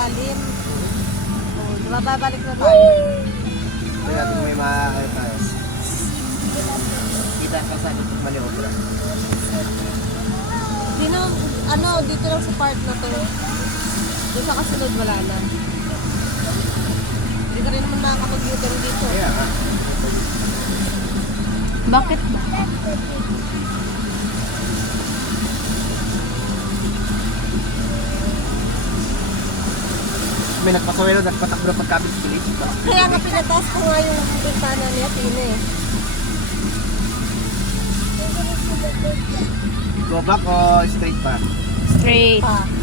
malalim. Oh, diba babalik na tayo? Kaya natin may makakaya tayo. Kita ka sa akin pag maliwag lang. Dito lang sa part na to. Doon sa kasunod, wala na. Hindi ka rin naman makakapag-U-turn dito. Kaya nga. Bakit ba? May nagpasawelo, nagpatakbo ng pagkabit sa village. Kaya nga pinataas ko nga yung bintana niya, Tine. Go back o straight pa? Straight. Pa.